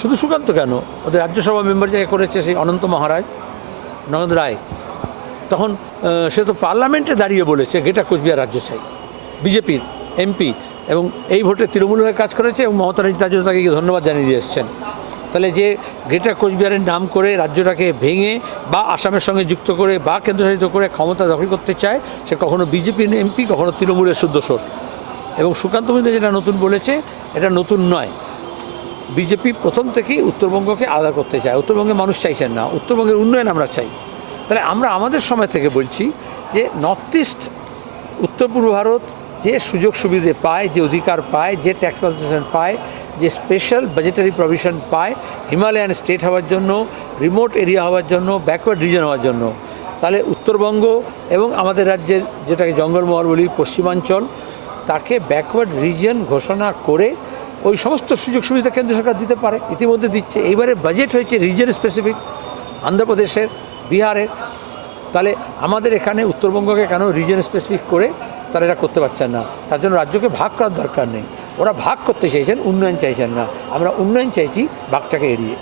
শুধু সুকান্ত কেন? ওদের রাজ্যসভা মেম্বার জায়গা করেছে সেই অনন্ত মহারাজ নগদ রায়। তখন সে তো পার্লামেন্টে দাঁড়িয়ে বলেছে, গেটা কোচবিহার রাজ্য চাই। বিজেপির এমপি এবং এই ভোটে তৃণমূল হয়ে কাজ করেছে এবং মমতা ব্যানার্জি তার জন্য তাকে ধন্যবাদ জানিয়ে দিয়ে এসছেন। তাহলে যে গ্রেটার কোচবিহারের নাম করে রাজ্যটাকে ভেঙে বা আসামের সঙ্গে যুক্ত করে বা কেন্দ্রশাসিত করে ক্ষমতা দখল করতে চায়, সে কখনো বিজেপির এমপি, কখনো তৃণমূলের শুদ্ধস্বর এবং সুকান্ত মহিন্দ্র যেটা নতুন বলেছে, এটা নতুন নয়। বিজেপি প্রথম থেকেই উত্তরবঙ্গকে আলাদা করতে চায়। উত্তরবঙ্গের মানুষ চাইছেন না। উত্তরবঙ্গের উন্নয়ন আমরা চাই। তাহলে আমরা আমাদের সময় থেকে বলছি যে নর্থ ইস্ট উত্তর পূর্ব ভারত যে সুযোগ সুবিধে পায়, যে অধিকার পায়, যে ট্যাক্স কনসেশন পায়, যে স্পেশাল বাজেটারি প্রভিশন পায় হিমালয়ান স্টেট হওয়ার জন্য রিমোট এরিয়া হওয়ার জন্য ব্যাকওয়ার্ড রিজন হওয়ার জন্য। তাহলে উত্তরবঙ্গ এবং আমাদের রাজ্যের যেটাকে জঙ্গলমহল বলি, পশ্চিমাঞ্চল, তাকে ব্যাকওয়ার্ড রিজন ঘোষণা করে ওই সমস্ত সুযোগ সুবিধা কেন্দ্র সরকার দিতে পারে, ইতিমধ্যে দিচ্ছে। এইবারে বাজেট হয়েছে রিজন স্পেসিফিক আন্ধ্রপ্রদেশের বিহারের। তাহলে আমাদের এখানে উত্তরবঙ্গকে কেন রিজন স্পেসিফিক করে তারা এটা করতে পারছেন না? তার জন্য রাজ্যকে ভাগ করার দরকার নেই। ওরা ভাগ করতে চাইছেন, উন্নয়ন চাইছেন না। আমরা উন্নয়ন চাইছি ভাগটাকে এড়িয়ে।